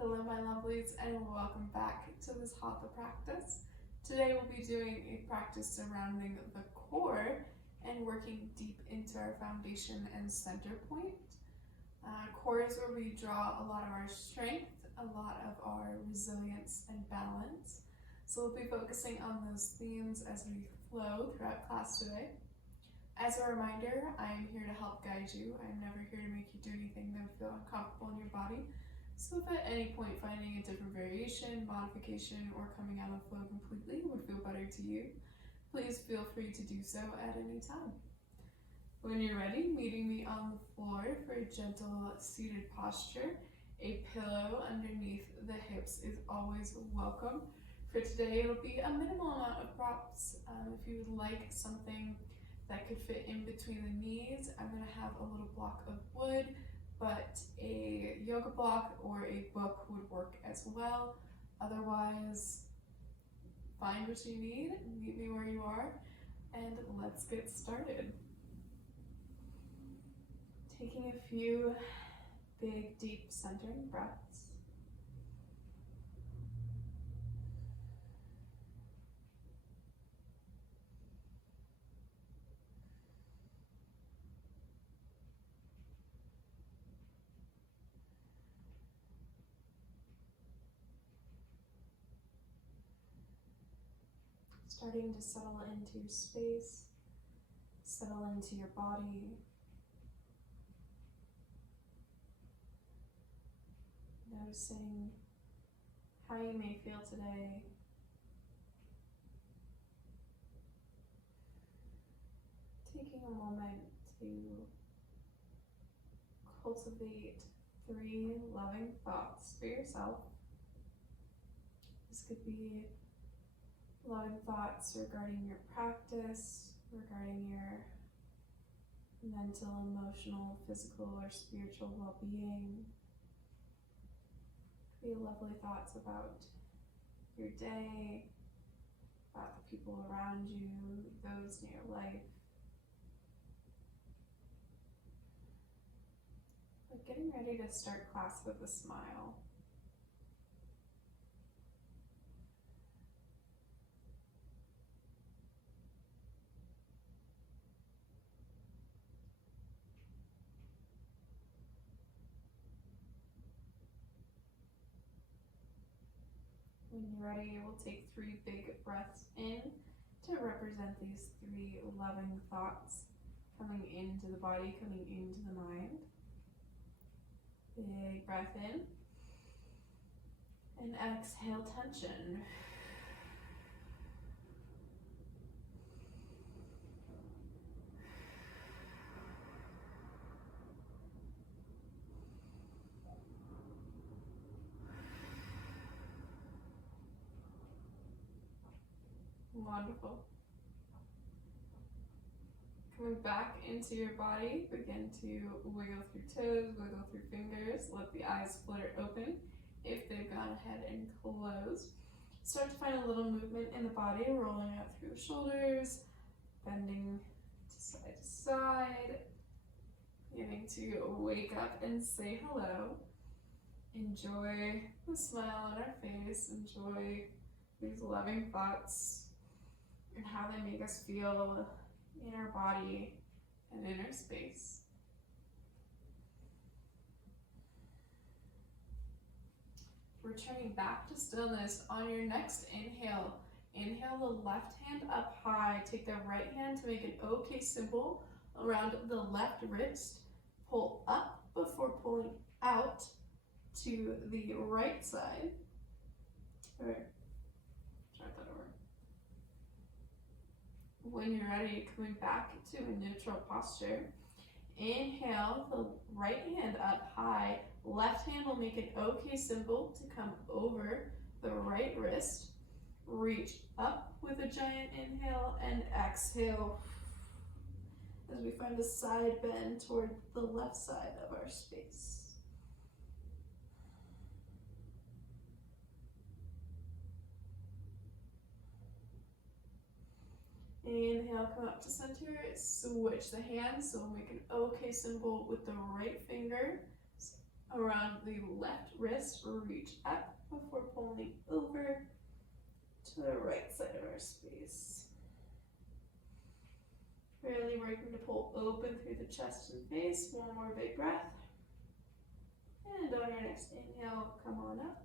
Hello my lovelies and welcome back to this Hatha practice. Today we'll be doing a practice surrounding the core and working deep into our foundation and center point. Core is where we draw a lot of our strength, a lot of our resilience and balance. So we'll be focusing on those themes as we flow throughout class today. As a reminder, I am here to help guide you. I am never here to make you do anything that would feel uncomfortable in your body. So if at any point finding a different variation, modification, or coming out of flow completely would feel better to you, please feel free to do so at any time. When you're ready, meeting me on the floor for a gentle seated posture. A pillow underneath the hips is always welcome. For today, it'll be a minimal amount of props. If you would like something that could fit in between the knees, I'm going to have a little block of wood, but a yoga block or a book would work as well. Otherwise, find what you need, meet me where you are, and let's get started. Taking a few big, deep centering breaths. Starting to settle into your space, settle into your body. Noticing how you may feel today. Taking a moment to cultivate 3 loving thoughts for yourself. This could be loving thoughts regarding your practice, regarding your mental, emotional, physical, or spiritual well-being. Could be lovely thoughts about your day, about the people around you, those in your life. But getting ready to start class with a smile. When you're ready, we'll take 3 big breaths in to represent these 3 loving thoughts coming into the body, coming into the mind. Big breath in. And exhale tension. Wonderful. Coming back into your body, begin to wiggle through toes, wiggle through fingers, let the eyes flutter open if they've gone ahead and closed. Start to find a little movement in the body, rolling out through the shoulders, bending to side, beginning to wake up and say hello. Enjoy the smile on our face, enjoy these loving thoughts and how they make us feel in our body and in our space. Returning back to stillness on your next inhale. Inhale the left hand up high. Take the right hand to make an OK symbol around the left wrist. Pull up before pulling out to the right side. All right. Start that over. When you're ready, coming back to a neutral posture. Inhale the right hand up high. Left hand will make an OK symbol to come over the right wrist. Reach up with a giant inhale and exhale as we find a side bend toward the left side of our space. Inhale, come up to center, switch the hands, so we'll make an OK symbol with the right finger. around the left wrist, reach up before pulling over to the right side of our space. Really working to pull open through the chest and face. One more big breath. And on your next inhale, come on up.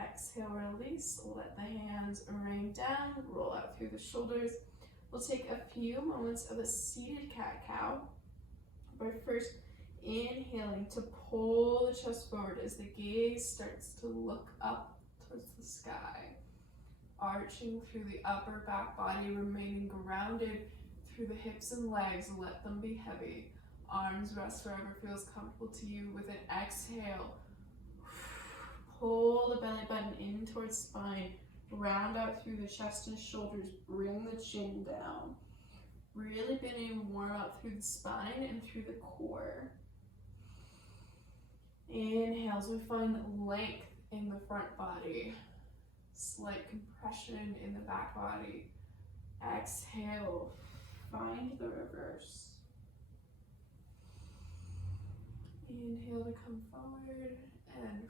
Exhale, release. Let the hands rain down. Roll out through the shoulders. We'll take a few moments of a seated cat-cow. By first inhaling to pull the chest forward as the gaze starts to look up towards the sky. Arching through the upper back body, remaining grounded through the hips and legs. Let them be heavy. Arms rest wherever feels comfortable to you. With an exhale, pull the belly button in towards spine. Round out through the chest and shoulders. Bring the chin down. Really beginning to warm up through the spine and through the core. Inhale as we find length in the front body. Slight compression in the back body. Exhale, find the reverse. Inhale to come forward and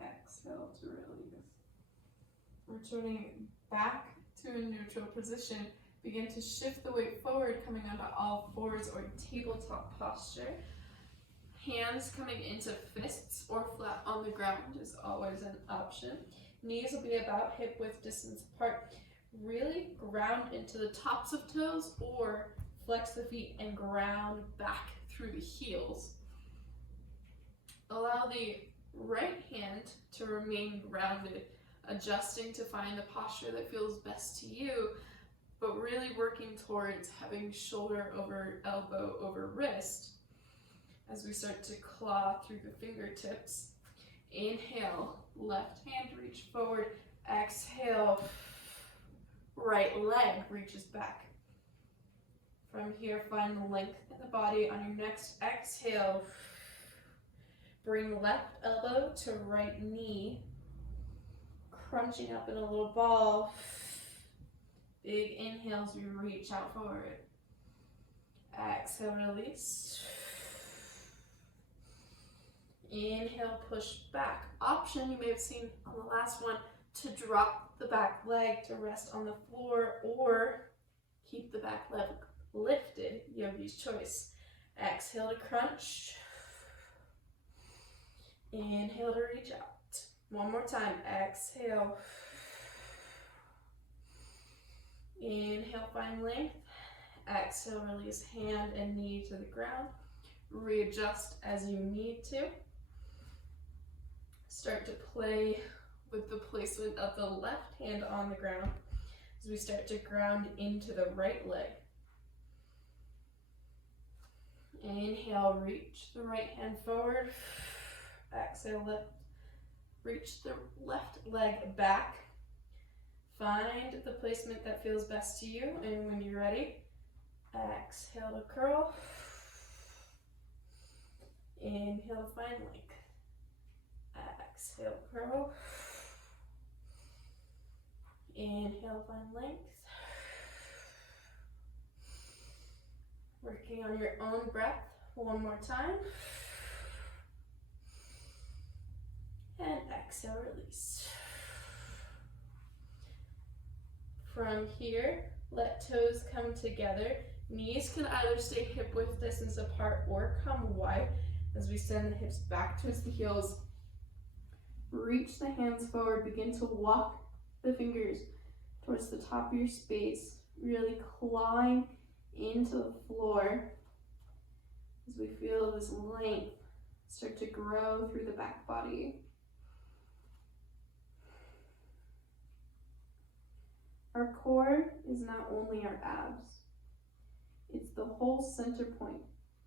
exhale to release. Returning back to a neutral position, begin to shift the weight forward, coming onto all fours or tabletop posture. Hands coming into fists or flat on the ground is always an option. Knees will be about hip width distance apart. Really ground into the tops of toes or flex the feet and ground back through the heels. Allow the right hand to remain grounded, adjusting to find the posture that feels best to you, but really working towards having shoulder over elbow over wrist. As we start to claw through the fingertips, inhale, left hand reach forward, exhale, right leg reaches back. From here, find the length in the body. On your next exhale, bring left elbow to right knee, crunching up in a little ball. Big inhales, we reach out forward. Exhale, release. Inhale, push back. Option you may have seen on the last one to drop the back leg to rest on the floor or keep the back leg lifted, yogi's choice. Exhale to crunch. Inhale to reach out. One more time, exhale. Inhale, find length. Exhale, release hand and knee to the ground. Readjust as you need to. Start to play with the placement of the left hand on the ground as we start to ground into the right leg. Inhale, reach the right hand forward. Exhale, lift. Reach the left leg back. Find the placement that feels best to you, and when you're ready, exhale to curl. Inhale, find length. Exhale, curl. Inhale, find length. Working on your own breath one more time. And exhale, release. From here, let toes come together. Knees can either stay hip width distance apart or come wide as we send the hips back towards the heels. Reach the hands forward. Begin to walk the fingers towards the top of your space, really clawing into the floor as we feel this length start to grow through the back body. Our core is not only our abs, it's the whole center point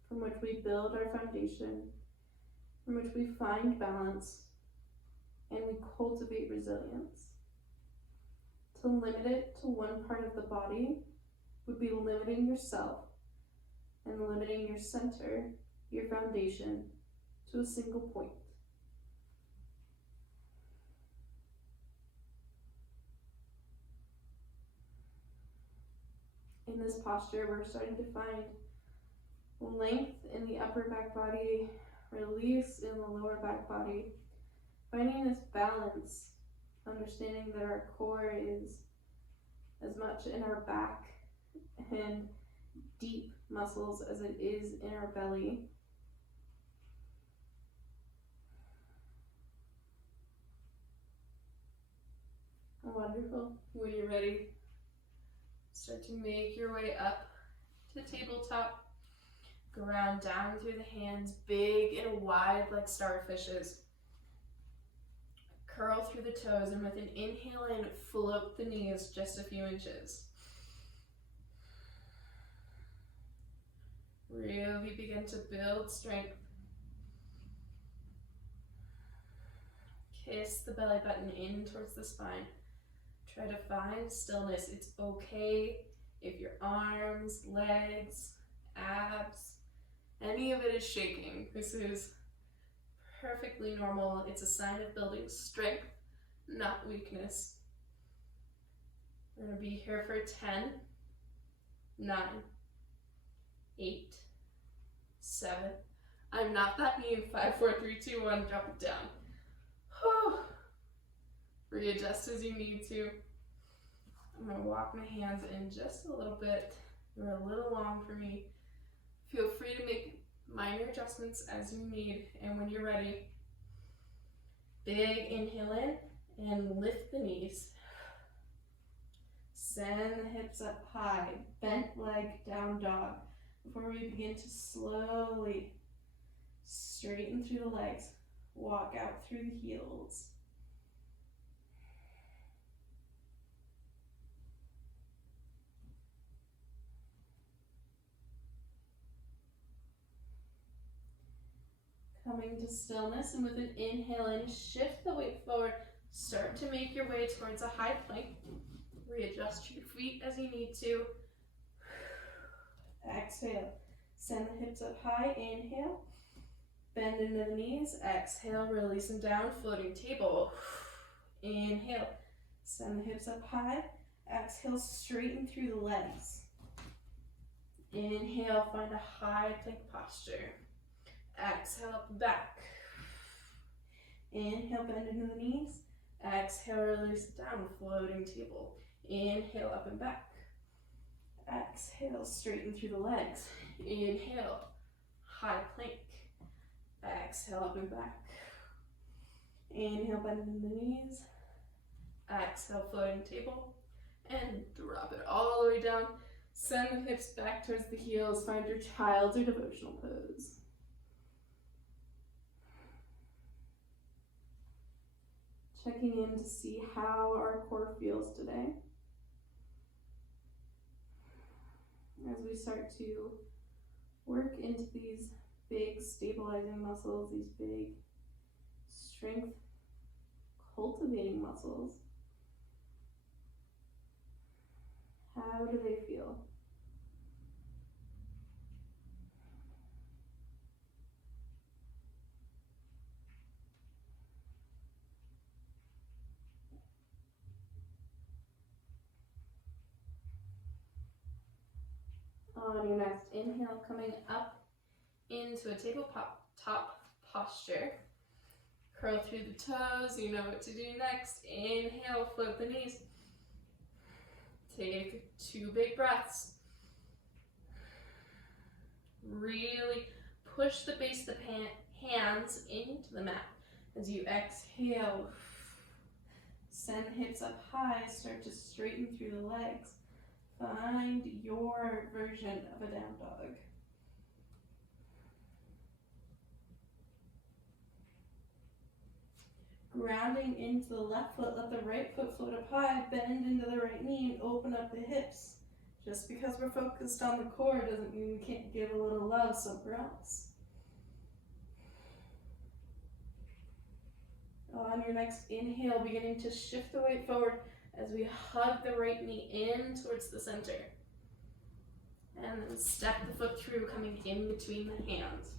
from which we build our foundation, from which we find balance, and we cultivate resilience. To limit it to one part of the body would be limiting yourself and limiting your center, your foundation, to a single point. In this posture, we're starting to find Length in the upper back body, release in the lower back body. Finding this balance, understanding that our core is as much in our back and deep muscles as it is in our belly. Wonderful. When you're ready, start to make your way up to the tabletop. Ground down through the hands, big and wide like starfishes. Curl through the toes, and with an inhale in, float the knees just a few inches. Really begin to build strength. Kiss the belly button in towards the spine. Try to find stillness. It's okay if your arms, legs, abs, any of it is shaking. This is perfectly normal. It's a sign of building strength, not weakness. We're going to be here for 10, 9, 8, 7. I'm not that mean. 5, 4, 3, 2, 1. Drop it down. Whew. Readjust as you need to. I'm going to walk my hands in just a little bit. They're a little long for me. Feel free to make minor adjustments as you need, and when you're ready, big inhale in and lift the knees. Send the hips up high, bent leg, down dog, before we begin to slowly straighten through the legs, walk out through the heels. Coming to stillness, and with an inhale in, shift the weight forward. Start to make your way towards a high plank. Readjust your feet as you need to. Exhale. Send the hips up high. Inhale. Bend into the knees. Exhale. Release them down. Floating table. Inhale. Send the hips up high. Exhale. Straighten through the legs. Inhale. Find a high plank posture. Exhale, up and back. Inhale, bend into the knees. Exhale, release it down, floating table. Inhale, up and back. Exhale, straighten through the legs. Inhale, high plank. Exhale, up and back. Inhale, bend into the knees. Exhale, floating table. And drop it all the way down. Send the hips back towards the heels. Find your child's or devotional pose. Checking in to see how our core feels today. As we start to work into these big stabilizing muscles, these big strength cultivating muscles, how do they feel? On your next inhale, coming up into a tabletop posture. Curl through the toes, you know what to do next. Inhale, float the knees. Take 2 big breaths. Really push the base of the hands into the mat. As you exhale, send the hips up high, start to straighten through the legs. Find your version of a down dog. Grounding into the left foot, let the right foot float up high, bend into the right knee, and open up the hips. Just because we're focused on the core doesn't mean we can't give a little love somewhere else. On your next inhale, beginning to shift the weight forward as we hug the right knee in towards the center. And then step the foot through, coming in between the hands.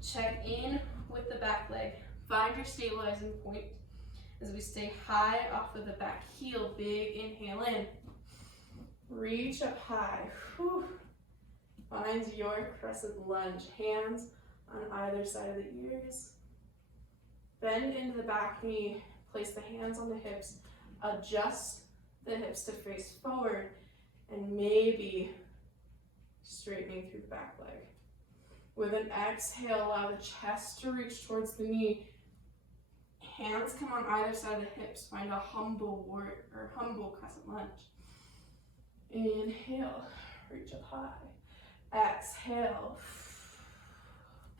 Check in with the back leg. Find your stabilizing point as we stay high off of the back heel. Big inhale in. Reach up high. Whew. Find your crescent lunge. Hands on either side of the ears. Bend into the back knee. Place the hands on the hips. Adjust the hips to face forward and maybe straightening through the back leg. With an exhale, allow the chest to reach towards the knee. Hands come on either side of the hips. Find a humble crescent lunge. Inhale, reach up high. Exhale,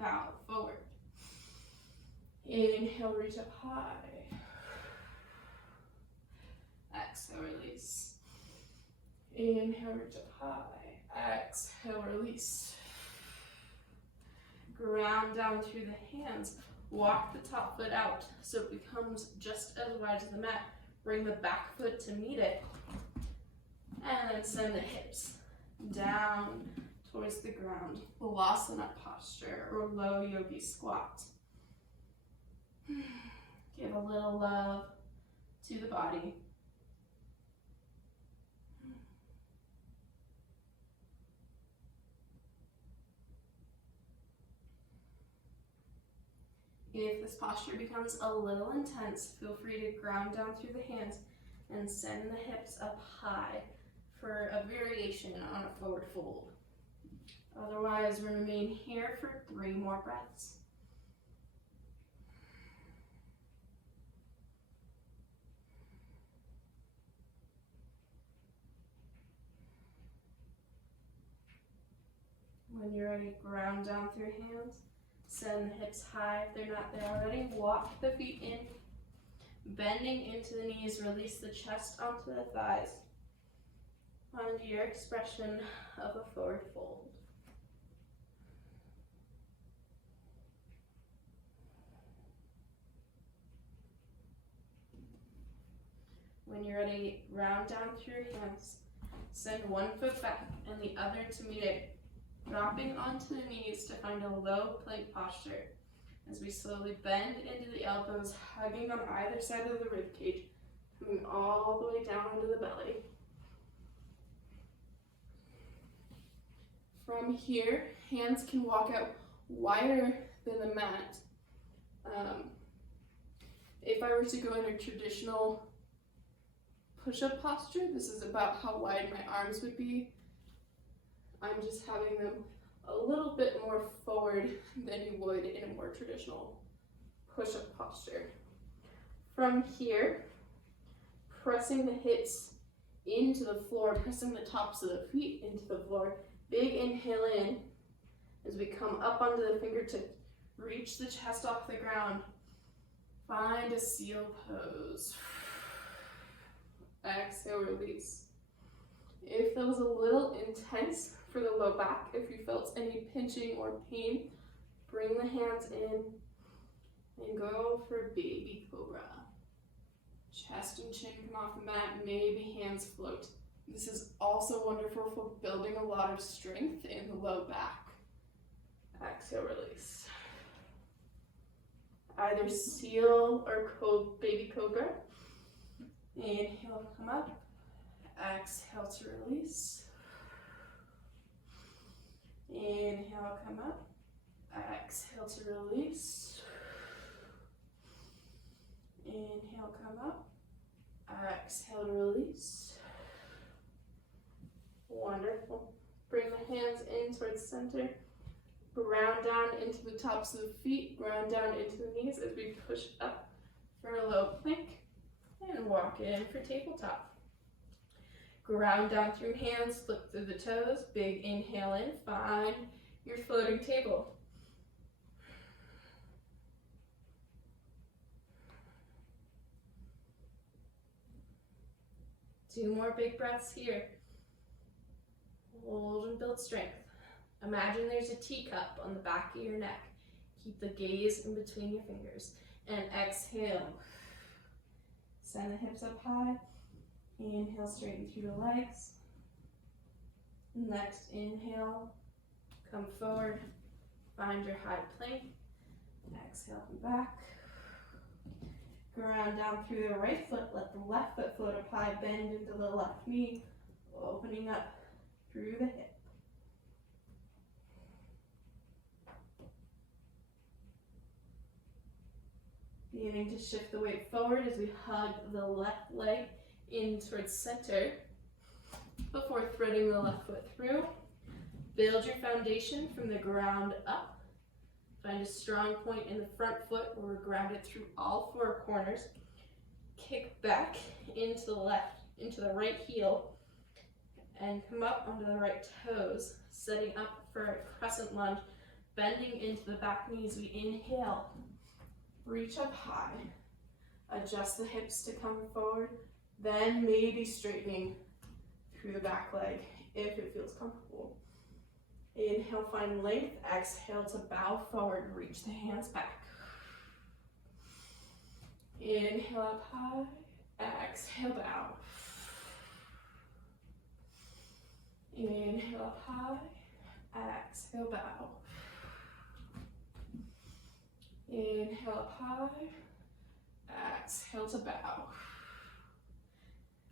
bow forward. Inhale, reach up high. Exhale, release. Inhale, reach up high. Exhale, release. Ground down through the hands. Walk the top foot out so it becomes just as wide as the mat. Bring the back foot to meet it. And then send the hips down towards the ground. Balasana posture or low yogi squat. Give a little love to the body. If this posture becomes a little intense, feel free to ground down through the hands and send the hips up high for a variation on a forward fold. Otherwise, remain here for 3 more breaths. When you're ready, ground down through hands. Send the hips high if they're not there already. Walk the feet in. Bending into the knees, release the chest onto the thighs. Find your expression of a forward fold. When you're ready, round down through your hands. Send one foot back and the other to meet it. Dropping onto the knees to find a low plank posture. As we slowly bend into the elbows, hugging on either side of the rib cage, coming all the way down into the belly. From here, hands can walk out wider than the mat. If I were to go in a traditional push-up posture, this is about how wide my arms would be. I'm just having them a little bit more forward than you would in a more traditional push-up posture. From here, pressing the hips into the floor, pressing the tops of the feet into the floor. Big inhale in as we come up onto the fingertips. Reach the chest off the ground. Find a seal pose. Exhale, release. If that was a little intense for the low back, if you felt any pinching or pain, bring the hands in and go for baby cobra. Chest and chin come off the mat, maybe hands float. This is also wonderful for building a lot of strength in the low back. Exhale, release. Either seal or baby cobra. Inhale, come up. Exhale to release. Inhale, come up. Exhale to release. Inhale, come up. Exhale to release. Wonderful. Bring the hands in towards center. Ground down into the tops of the feet. Ground down into the knees as we push up for a low plank. And walk in for tabletop. Ground down through hands, flip through the toes, big inhale in, find your floating table. Two more big breaths here. Hold and build strength. Imagine there's a teacup on the back of your neck. Keep the gaze in between your fingers. And exhale. Send the hips up high. Inhale, straighten through the legs. Next inhale, come forward. Find your high plank. Exhale, come back. Ground down through the right foot. Let the left foot float up high. Bend into the left knee. Opening up through the hip. Beginning to shift the weight forward as we hug the left leg in towards center before threading the left foot through. Build your foundation from the ground up. Find a strong point in the front foot where we're grounded through all four corners. Kick back into the right heel, and come up onto the right toes, setting up for a crescent lunge, bending into the back knees. We inhale, reach up high, adjust the hips to come forward, then maybe straightening through the back leg if it feels comfortable. Inhale, find length. Exhale to bow forward, reach the hands back. Inhale up high, exhale bow. Inhale up high, exhale bow. Inhale up high, exhale to bow.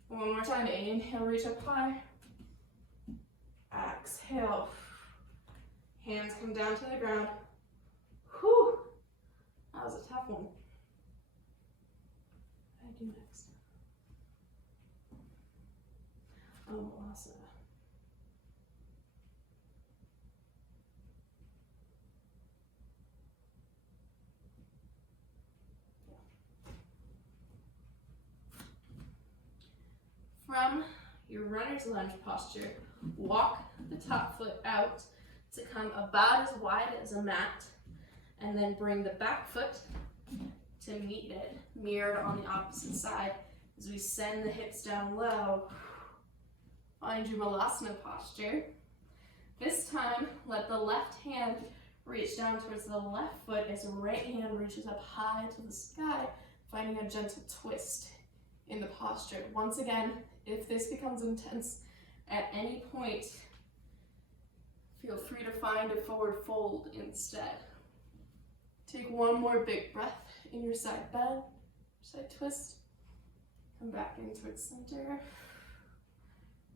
One more time, inhale, reach up high, exhale. Hands come down to the ground. Whew, that was a tough one. What do I do next? Asana. From your runner's lunge posture, walk the top foot out to come about as wide as a mat, and then bring the back foot to meet it, mirrored on the opposite side as we send the hips down low. Find your Malasana posture. This time, let the left hand reach down towards the left foot as the right hand reaches up high to the sky, finding a gentle twist in the posture. Once again, if this becomes intense at any point, feel free to find a forward fold instead. Take one more big breath in your side bend, side twist. Come back in towards center.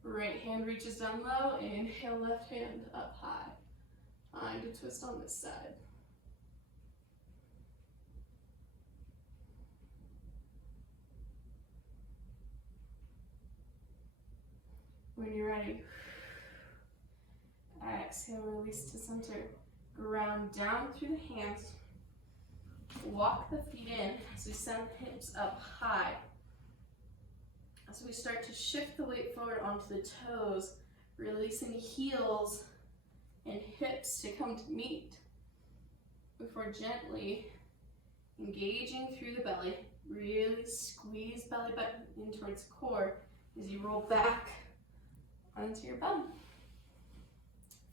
Right hand reaches down low. Inhale, left hand up high. Time to twist on this side. When you're ready, exhale, release to center. Ground down through the hands. Walk the feet in as we send the hips up high. As we start to shift the weight forward onto the toes, releasing heels and hips to come to meet before gently engaging through the belly. Really squeeze belly button in towards core as you roll back onto your bum.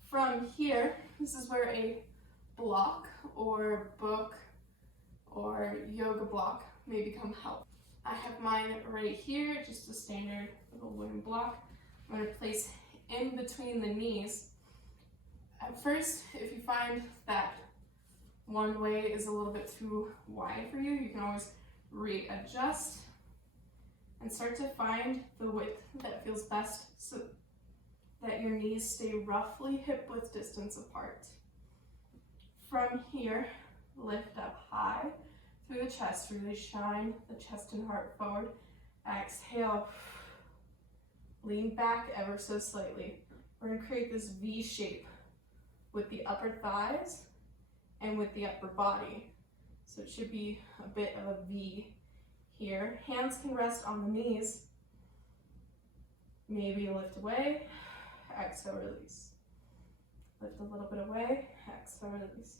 From here, this is where a block or book or yoga block may become helpful. I have mine right here, just a standard little wooden block. I'm going to place in between the knees. At first, if you find that one way is a little bit too wide for you, you can always readjust and start to find the width that feels best so that your knees stay roughly hip-width distance apart. From here, lift up high through the chest, really shine the chest and heart forward. Exhale, lean back ever so slightly. We're going to create this V shape with the upper thighs and with the upper body. So it should be a bit of a V here. Hands can rest on the knees. Maybe lift away, exhale, release. Lift a little bit away, exhale, release.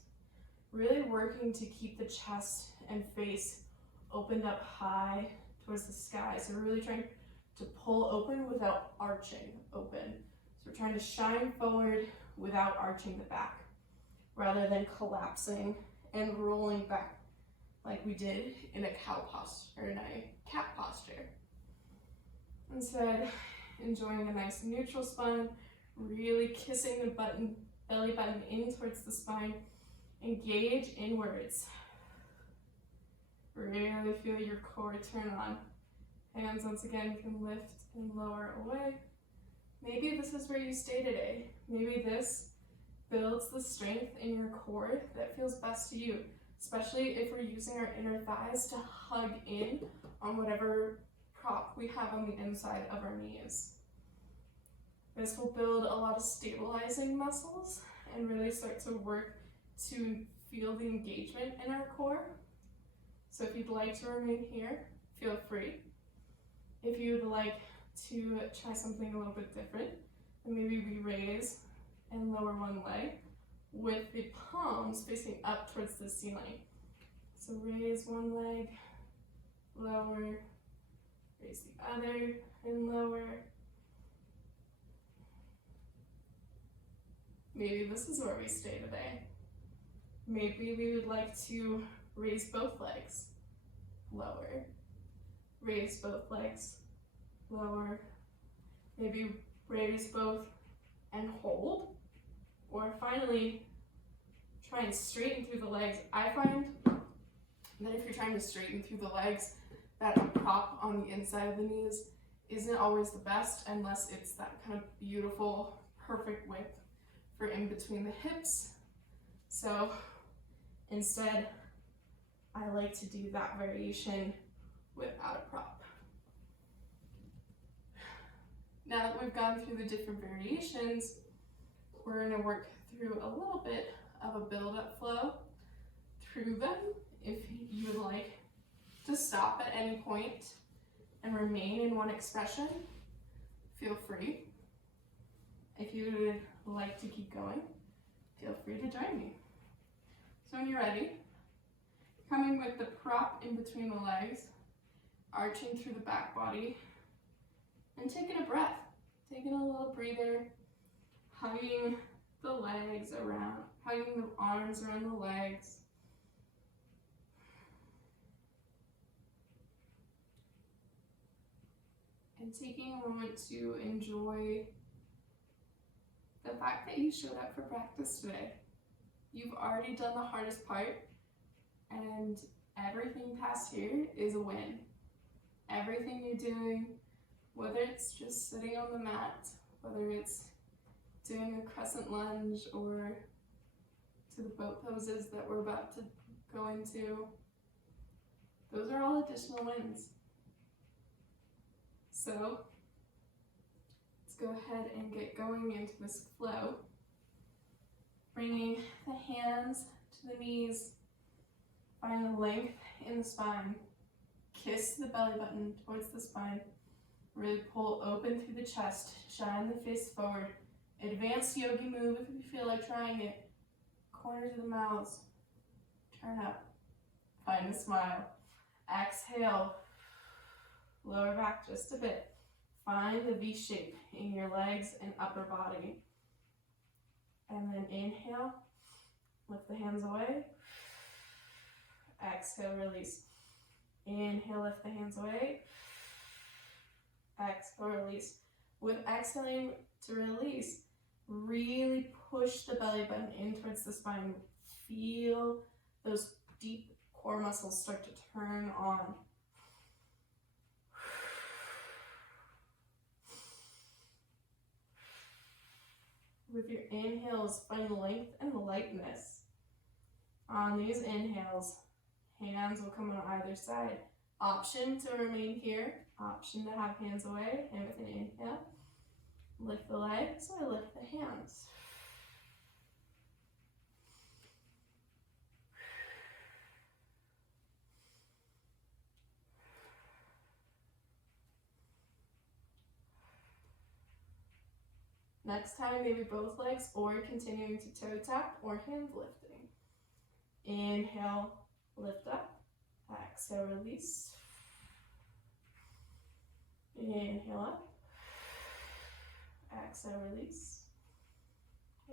Really working to keep the chest and face opened up high towards the sky. So we're really trying to pull open without arching open. So we're trying to shine forward without arching the back, rather than collapsing and rolling back like we did in a cow posture or in a cat posture. Instead, enjoying a nice neutral spine, really kissing the belly button in towards the spine. Engage inwards. Really feel your core turn on. Hands once again can lift and lower away. Maybe this is where you stay today. Maybe this builds the strength in your core that feels best to you. especially if we're using our inner thighs to hug in on whatever prop we have on the inside of our knees. This will build a lot of stabilizing muscles and really start to work to feel the engagement in our core. So if you'd like to remain here, feel free. If you would like to try something a little bit different, then maybe we raise and lower one leg with the palms facing up towards the ceiling. So raise one leg, lower, raise the other, and lower. Maybe this is where we stay today. Maybe we would like to raise both legs, lower, raise both legs, lower, maybe raise both and hold, or finally try and straighten through the legs. I find that if you're trying to straighten through the legs, that a prop on the inside of the knees isn't always the best unless it's that kind of beautiful, perfect width for in between the hips. So instead, I like to do that variation without a prop. Now that we've gone through the different variations, we're going to work through a little bit of a build-up flow through them. If you would like to stop at any point and remain in one expression, feel free. If you would like to keep going, feel free to join me. So when you're ready, coming with the prop in between the legs, arching through the back body, and taking a breath, taking a little breather, hugging the legs around, hugging the arms around the legs. And taking a moment to enjoy the fact that you showed up for practice today. You've already done the hardest part, and everything past here is a win. Everything you're doing, whether it's just sitting on the mat, whether it's doing a crescent lunge or to the boat poses that we're about to go into, those are all additional wins. So let's go ahead and get going into this flow. Bringing the hands to the knees, find the length in the spine. Kiss the belly button towards the spine. Really pull open through the chest. Shine the face forward. Advanced yogi move if you feel like trying it. Corners of the mouths. Turn up. Find the smile. Exhale. Lower back just a bit. Find the V shape in your legs and upper body. And then inhale. Lift the hands away. Exhale, release. Inhale, lift the hands away. Exhale, release. With exhaling to release, really push the belly button in towards the spine. Feel those deep core muscles start to turn on. With your inhales, find length and lightness. On these inhales, hands will come on either side. Option to remain here, option to have hands away, and with an inhale, lift the legs or lift the hands. Next time, maybe both legs or continuing to toe tap or hand lifting. Inhale, lift up. Exhale, release. Inhale up. Exhale, release.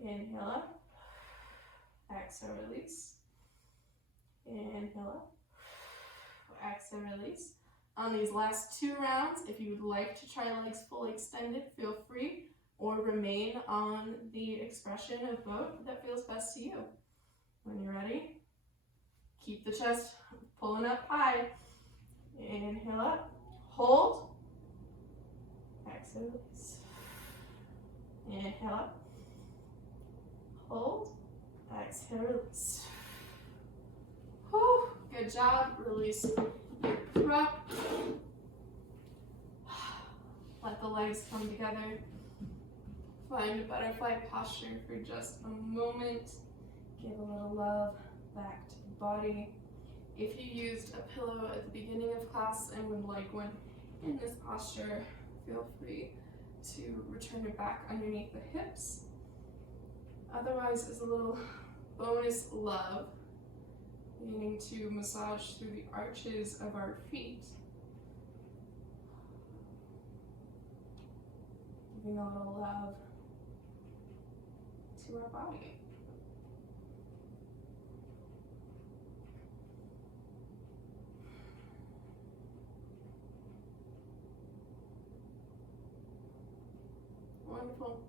Inhale up. Exhale, release. Inhale up. Exhale, release. On these last two rounds, if you would like to try legs fully extended, feel free, or remain on the expression of both that feels best to you. When you're ready, keep the chest pulling up high. Inhale up, hold. Exhale, release. Inhale up, hold. Exhale, release. Whew, good job. Release your prop. Let the legs come together. Find butterfly posture for just a moment. Give a little love back to the body. If you used a pillow at the beginning of class and would like one in this posture, feel free to return it back underneath the hips. Otherwise, as a little bonus love, beginning to massage through the arches of our feet. Giving a little love to our body. Wonderful.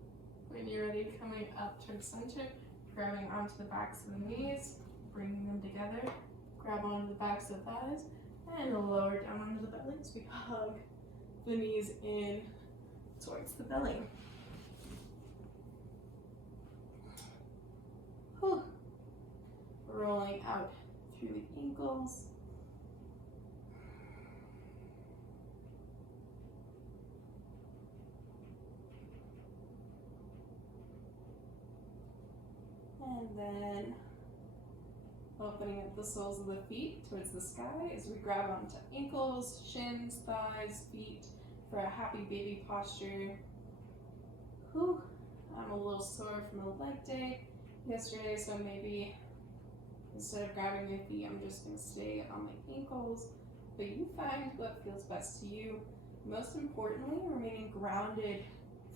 When you're ready, coming up towards center, grabbing onto the backs of the knees, bringing them together, grab onto the backs of the thighs, and lower down onto the belly as we hug the knees in towards the belly. Whew. Rolling out through the ankles. And then opening up the soles of the feet towards the sky as we grab onto ankles, shins, thighs, feet for a happy baby posture. Whew. I'm a little sore from a leg day yesterday, so maybe instead of grabbing my feet, I'm just going to stay on my ankles. But you find what feels best to you. Most importantly, remaining grounded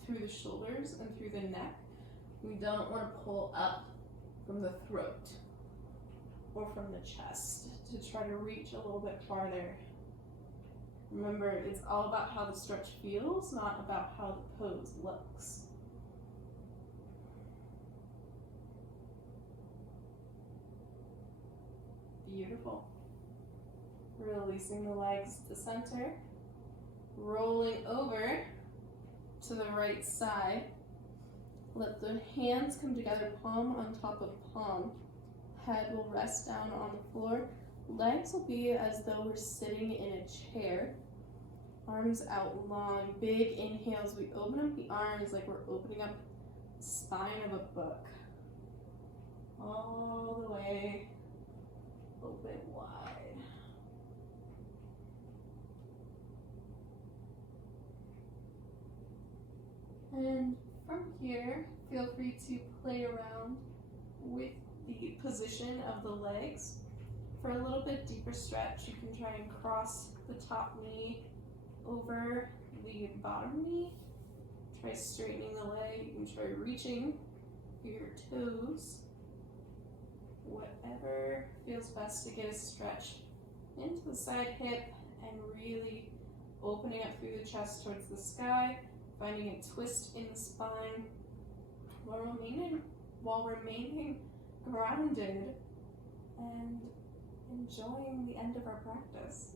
through the shoulders and through the neck. We don't want to pull up from the throat or from the chest to try to reach a little bit farther. Remember, it's all about how the stretch feels, not about how the pose looks. Beautiful. Releasing the legs to center, rolling over to the right side. Let the hands come together, palm on top of palm. Head will rest down on the floor. Legs will be as though we're sitting in a chair. Arms out long, big inhales. We open up the arms like we're opening up the spine of a book. All the way open wide. And from here, feel free to play around with the position of the legs. For a little bit deeper stretch, you can try and cross the top knee over the bottom knee. Try straightening the leg. You can try reaching for your toes. Whatever feels best to get a stretch into the side hip and really opening up through the chest towards the sky, finding a twist in the spine while remaining grounded and enjoying the end of our practice.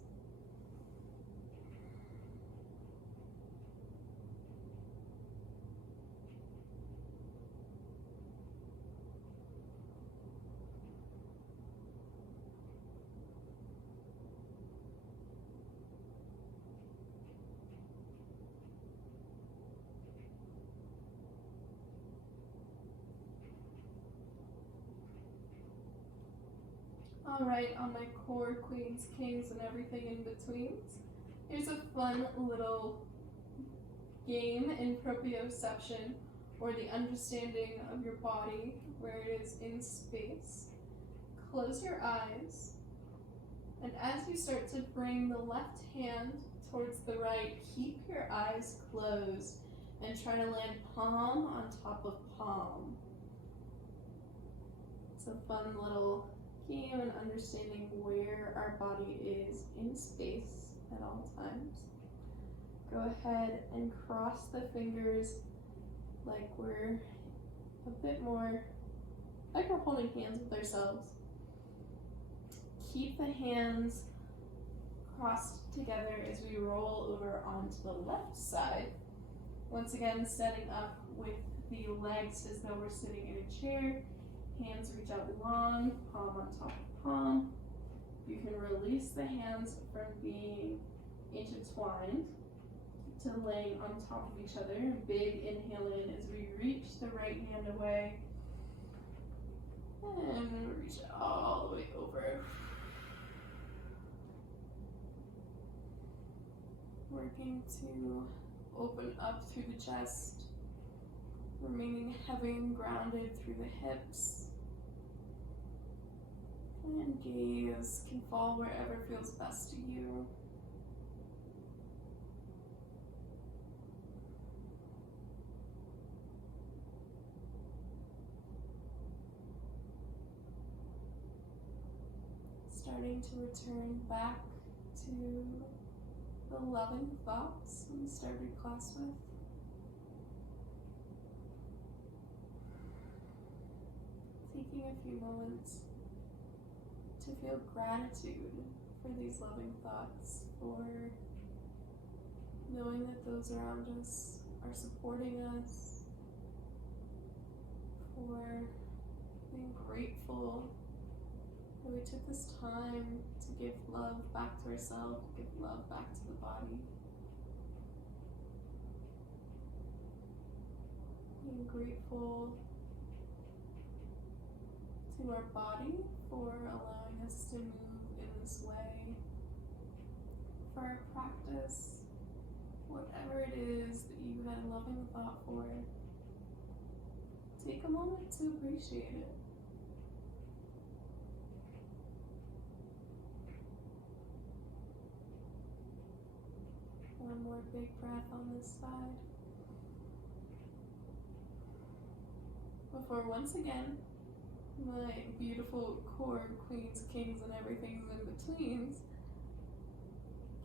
All right, on my core, queens, kings, and everything in between, here's a fun little game in proprioception, or the understanding of your body, where it is in space. Close your eyes, and as you start to bring the left hand towards the right, keep your eyes closed and try to land palm on top of palm. It's a fun little game and understanding where our body is in space at all times. Go ahead and cross the fingers like we're a bit more, like we're holding hands with ourselves. Keep the hands crossed together as we roll over onto the left side. Once again, setting up with the legs as though we're sitting in a chair. Hands reach out long, palm on top of palm. You can release the hands from being intertwined to laying on top of each other. Big inhale in as we reach the right hand away. And reach it all the way over. Working to open up through the chest, remaining heavy and grounded through the hips. And gaze can fall wherever feels best to you. Starting to return back to the loving thoughts we started class with. Taking a few moments to feel gratitude for these loving thoughts, for knowing that those around us are supporting us, for being grateful that we took this time to give love back to ourselves, give love back to the body. Being grateful to our body for allowing us to move in this way. For our practice, whatever it is that you had a loving thought for, take a moment to appreciate it. One more big breath on this side. Before once again, my beautiful core queens, kings, and everything in betweens,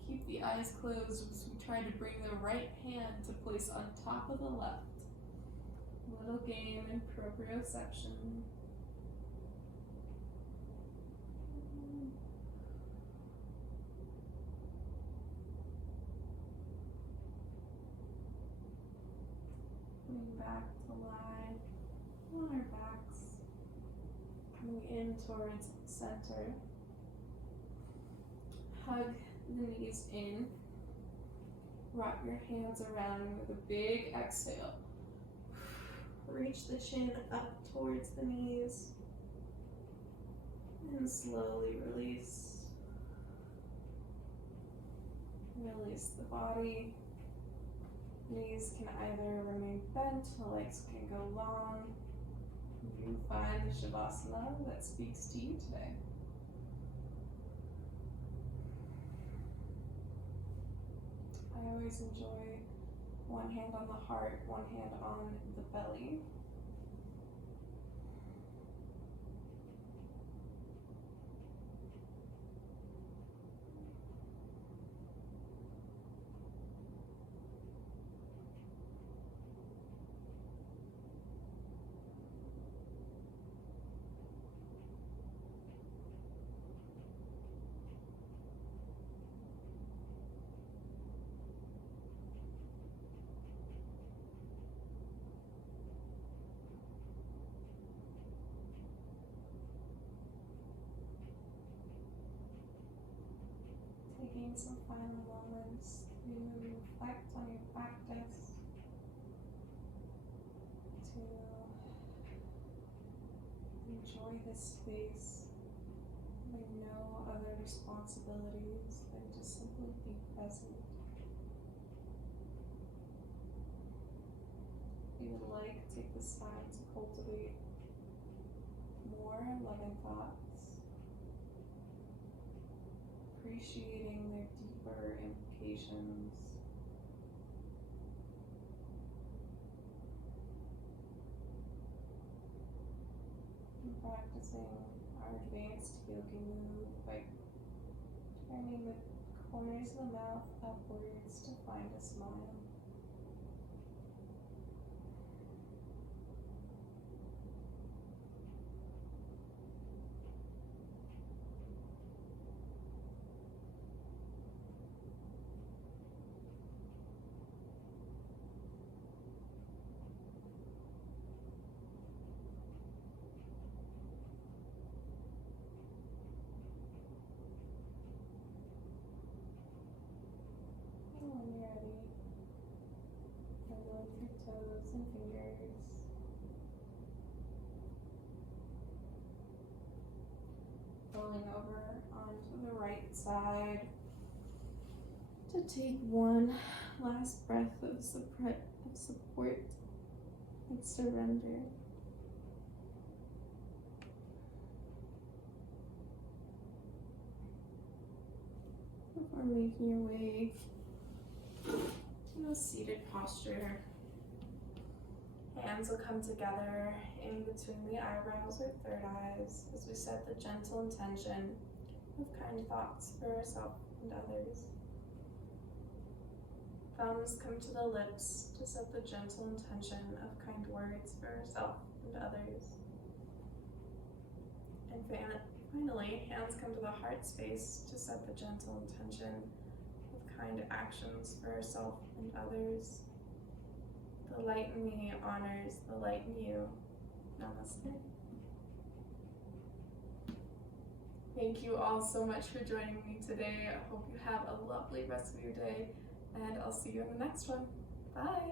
keep the eyes closed as we try to bring the right hand to place on top of the left. Little game in proprioception. Coming back to lie on our backs. Coming in towards center. Hug the knees in. Wrap your hands around with a big exhale. Reach the chin up towards the knees. And slowly release. Release the body. Knees can either remain bent, the legs can go long. You find the Shavasana that speaks to you today. I always enjoy one hand on the heart, one hand on the belly. Taking some final moments to reflect on your practice, to enjoy this space, having no other responsibilities than to simply be present. If you would like, take this time to cultivate more loving thoughts, appreciating their deeper implications. And practicing our advanced yogi move by turning the corners of the mouth upwards to find a smile. toes and fingers. Rolling over onto the right side to take one last breath of support and surrender. Before making your way to a seated posture, hands will come together in between the eyebrows or third eyes as we set the gentle intention of kind thoughts for ourselves and others. Thumbs come to the lips to set the gentle intention of kind words for ourselves and others. And finally, hands come to the heart space to set the gentle intention of kind actions for ourselves and others. The light in me honors the light in you. Namaste. Thank you all so much for joining me today. I hope you have a lovely rest of your day, and I'll see you in the next one. Bye!